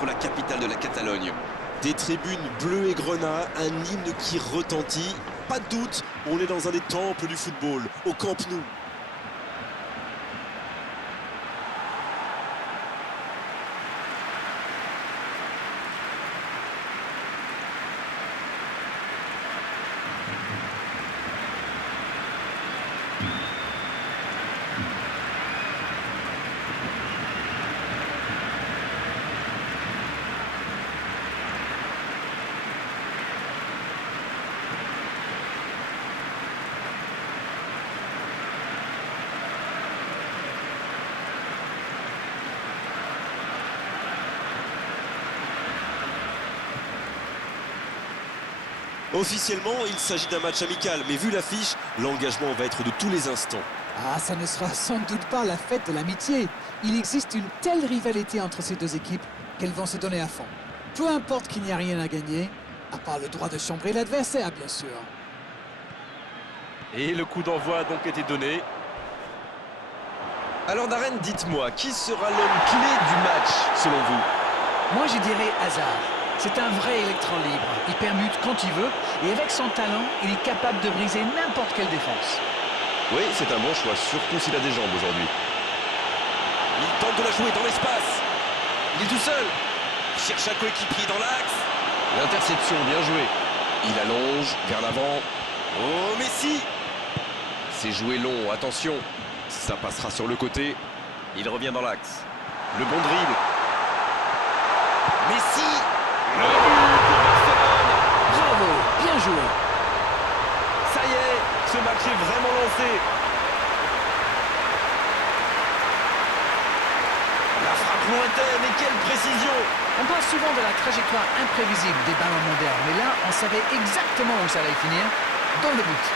pour la capitale de la Catalogne. Des tribunes bleues et grenat, un hymne qui retentit. Pas de doute, on est dans un des temples du football, au Camp Nou. Officiellement, il s'agit d'un match amical, mais vu l'affiche, l'engagement va être de tous les instants. Ah, ça ne sera sans doute pas la fête de l'amitié. Il existe une telle rivalité entre ces deux équipes qu'elles vont se donner à fond. Peu importe qu'il n'y a rien à gagner, à part le droit de chambrer l'adversaire, bien sûr. Et le coup d'envoi a donc été donné. Alors Darren, dites-moi, qui sera l'homme clé du match, selon vous? Moi, je dirais Hazard. C'est un vrai électron libre. Il permute quand il veut et avec son talent, il est capable de briser n'importe quelle défense. Oui, c'est un bon choix, surtout s'il a des jambes aujourd'hui. Il tente de la jouer dans l'espace. Il est tout seul. Il cherche un coéquipier dans l'axe. L'interception, bien joué. Il allonge vers l'avant. Oh, Messi! C'est joué long, attention. Ça passera sur le côté. Il revient dans l'axe. Le bon dribble. Messi! Le but pour Barcelone! Bravo, bien joué. Ça y est, ce match est vraiment lancé. La frappe lointaine et quelle précision! On parle souvent de la trajectoire imprévisible des ballons modernes, mais là, on savait exactement où ça allait finir, dans le but.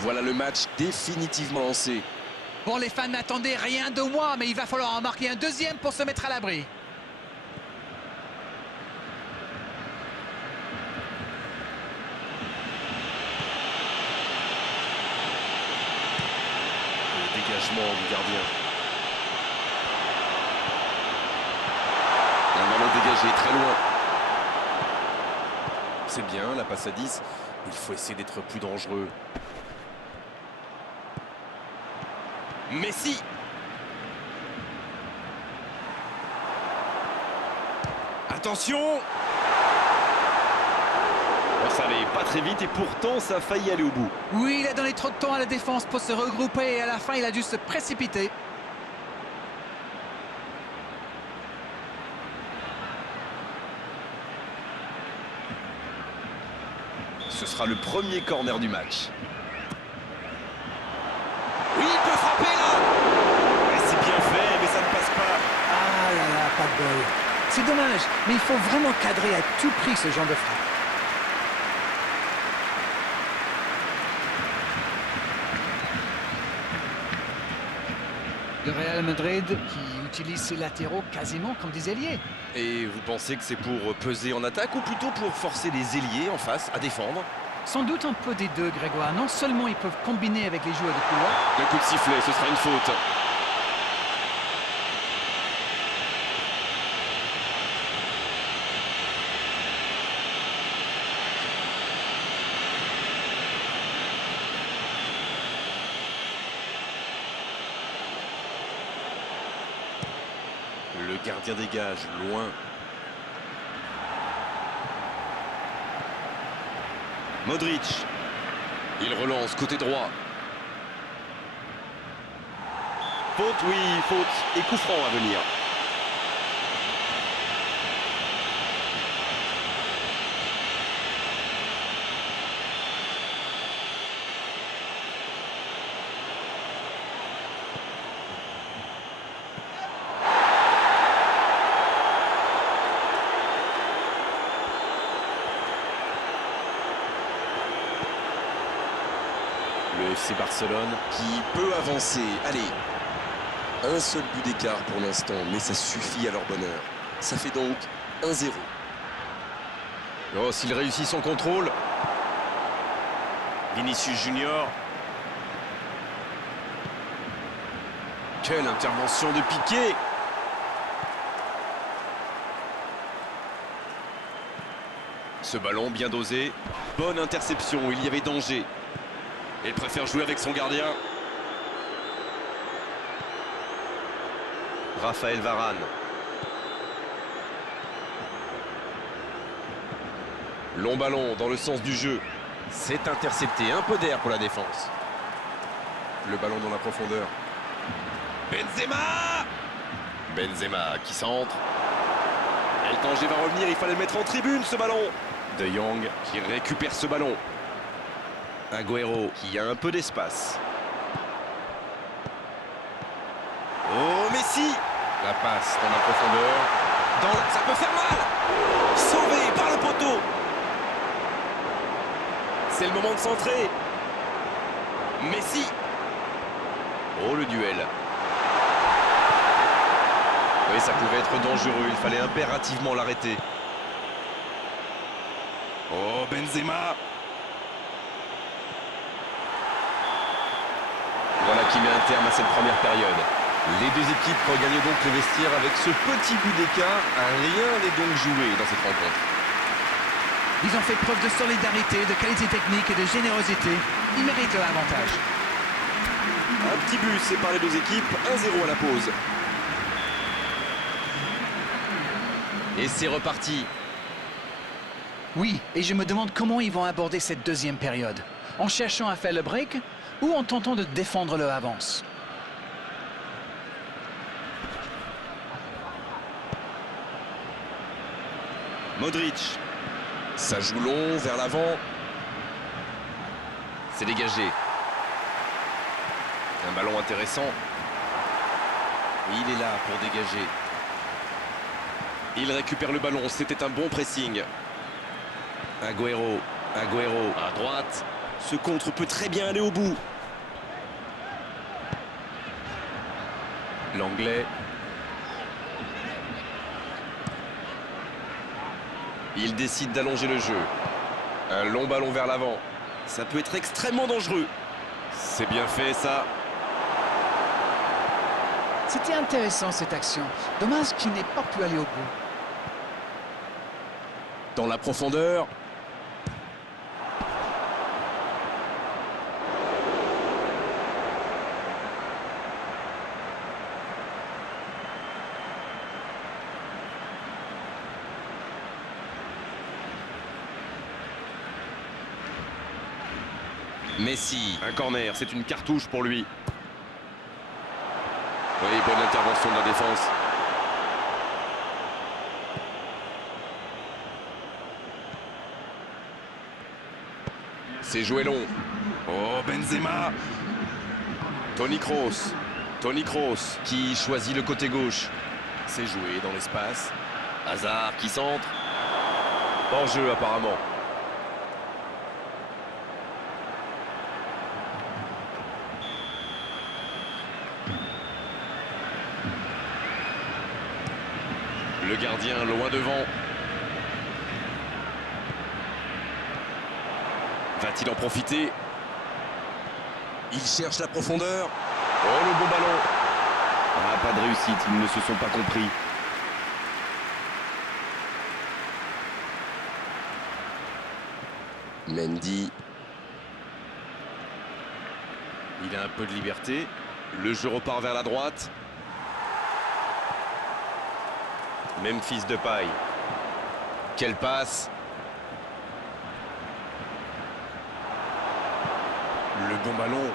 Voilà le match définitivement lancé. Bon, les fans n'attendaient rien de moi, mais il va falloir en marquer un deuxième pour se mettre à l'abri. Le dégagement du gardien. Un ballon dégagé très loin. C'est bien, la passe à 10. Il faut essayer d'être plus dangereux. Messi! Attention! Ça n'allait pas très vite et pourtant ça a failli aller au bout. Oui, il a donné trop de temps à la défense pour se regrouper et à la fin, il a dû se précipiter. Ce sera le premier corner du match. Oui, il peut frapper là! Et c'est bien fait, mais ça ne passe pas. Ah là là, pas de bol. C'est dommage, mais il faut vraiment cadrer à tout prix ce genre de frappe. Le Real Madrid qui utilise ses latéraux quasiment comme des ailiers. Et vous pensez que c'est pour peser en attaque ou plutôt pour forcer les ailiers en face à défendre? Sans doute un peu des deux, Grégoire. Non seulement ils peuvent combiner avec les joueurs de couloir. Le coup de sifflet, ce sera une faute. Le gardien dégage loin. Modric. Il relance côté droit. Faute, oui, faute. Et coup franc à venir. Le FC Barcelone. Qui peut avancer. Allez, un seul but d'écart pour l'instant, mais ça suffit à leur bonheur. Ça fait donc 1-0. Oh, s'il réussit son contrôle. Vinicius Junior. Quelle intervention de Piqué. Ce ballon bien dosé. Bonne interception, il y avait danger. Il préfère jouer avec son gardien. Raphaël Varane. Long ballon dans le sens du jeu. C'est intercepté, un peu d'air pour la défense. Le ballon dans la profondeur. Benzema. Benzema qui centre. Et le danger va revenir, il fallait le mettre en tribune ce ballon. De Jong. Qui récupère ce ballon. Agüero qui a un peu d'espace. Oh, Messi. La passe dans la profondeur. Ça peut faire mal. Sauvé par le poteau. C'est le moment de centrer. Messi. Oh, le duel. Oui, ça pouvait être dangereux. Il fallait impérativement l'arrêter. Oh, Benzema. Voilà qui met un terme à cette première période. Les deux équipes regagnent donc le vestiaire avec ce petit but d'écart. Rien n'est donc joué dans cette rencontre. Ils ont fait preuve de solidarité, de qualité technique et de générosité. Ils méritent l'avantage. Un petit but sépare les deux équipes. 1-0 à la pause. Et c'est reparti. Oui, et je me demande comment ils vont aborder cette deuxième période. En cherchant à faire le break ou en tentant de défendre leur avance. Modric. Ça joue long, vers l'avant. C'est dégagé. Un ballon intéressant. Il est là pour dégager. Il récupère le ballon, c'était un bon pressing. Agüero. Agüero. À droite. Ce contre peut très bien aller au bout. L'anglais. Il décide d'allonger le jeu. Un long ballon vers l'avant. Ça peut être extrêmement dangereux. C'est bien fait ça. C'était intéressant cette action. Dommage qu'il n'ait pas pu aller au bout. Dans la profondeur. Messi. Un corner, c'est une cartouche pour lui. Oui, bonne intervention de la défense. C'est joué long. Oh, Benzema. Toni Kroos. Toni Kroos qui choisit le côté gauche. C'est joué dans l'espace. Hazard qui centre. Hors jeu apparemment. Le gardien loin devant. Va-t-il en profiter? Il cherche la profondeur. Oh, le bon ballon. Ah, pas de réussite, ils ne se sont pas compris. Mendy. Il a un peu de liberté. Le jeu repart vers la droite. Memphis Depay. Quelle passe. Le bon ballon.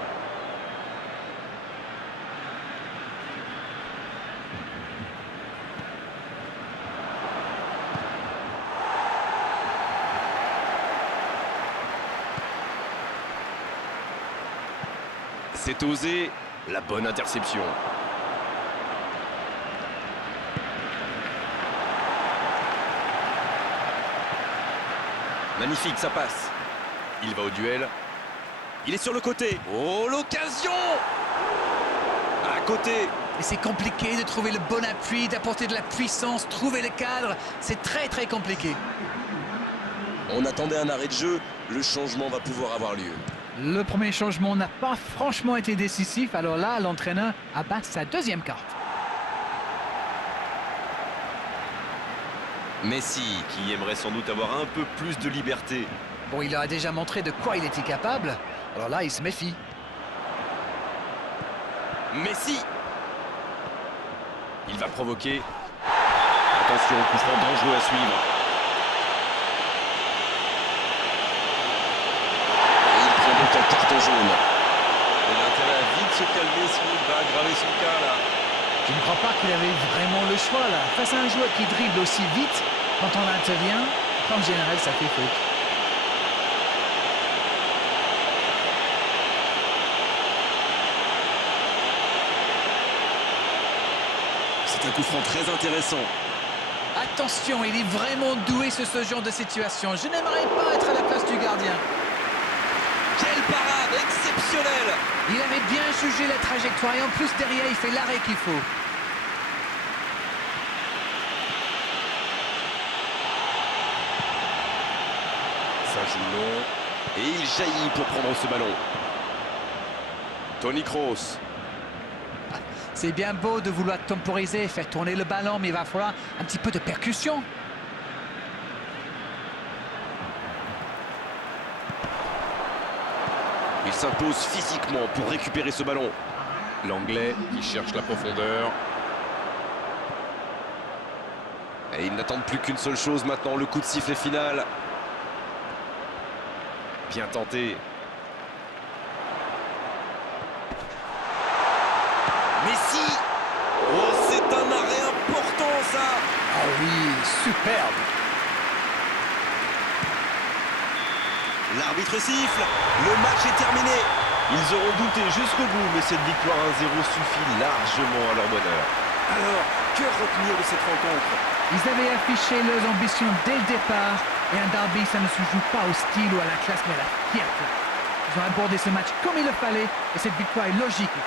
C'est osé. La bonne interception. Magnifique, ça passe. Il va au duel. Il est sur le côté. Oh, l'occasion! À côté. Et c'est compliqué de trouver le bon appui, d'apporter de la puissance, trouver le cadre. C'est très très compliqué. On attendait un arrêt de jeu. Le changement va pouvoir avoir lieu. Le premier changement n'a pas franchement été décisif. Alors là, l'entraîneur abat sa deuxième carte. Messi, qui aimerait sans doute avoir un peu plus de liberté. Bon, il a déjà montré de quoi il était capable. Alors là, il se méfie. Messi! Il va provoquer. Attention, coup franc dangereux à suivre. Et il prend donc un carton jaune. Il a intérêt à vite se calmer, sinon il va aggraver son cas là. Je ne crois pas qu'il avait vraiment le choix là. Face à un joueur qui dribble aussi vite, quand on intervient, en général, ça fait faute. C'est un coup franc très intéressant. Attention, il est vraiment doué sur ce genre de situation. Je n'aimerais pas être à la place du gardien. Quelle parade exceptionnelle! Il avait bien jugé la trajectoire et en plus derrière, il fait l'arrêt qu'il faut. Ça joue long. Et il jaillit pour prendre ce ballon. Toni Kroos. C'est bien beau de vouloir temporiser, faire tourner le ballon, mais il va falloir un petit peu de percussion. Il s'impose physiquement pour récupérer ce ballon. L'Anglais qui cherche la profondeur. Et ils n'attendent plus qu'une seule chose maintenant, le coup de sifflet final. Bien tenté. Messi! Oh, c'est un arrêt important ça! Ah oui, superbe. L'arbitre siffle. Le match est terminé. Ils auront douté jusqu'au bout, mais cette victoire 1-0 suffit largement à leur bonheur. Alors, que retenir de cette rencontre? Ils avaient affiché leurs ambitions dès le départ. Et un derby, ça ne se joue pas au style ou à la classe, mais à la fierté. Ils ont abordé ce match comme il le fallait. Et cette victoire est logique.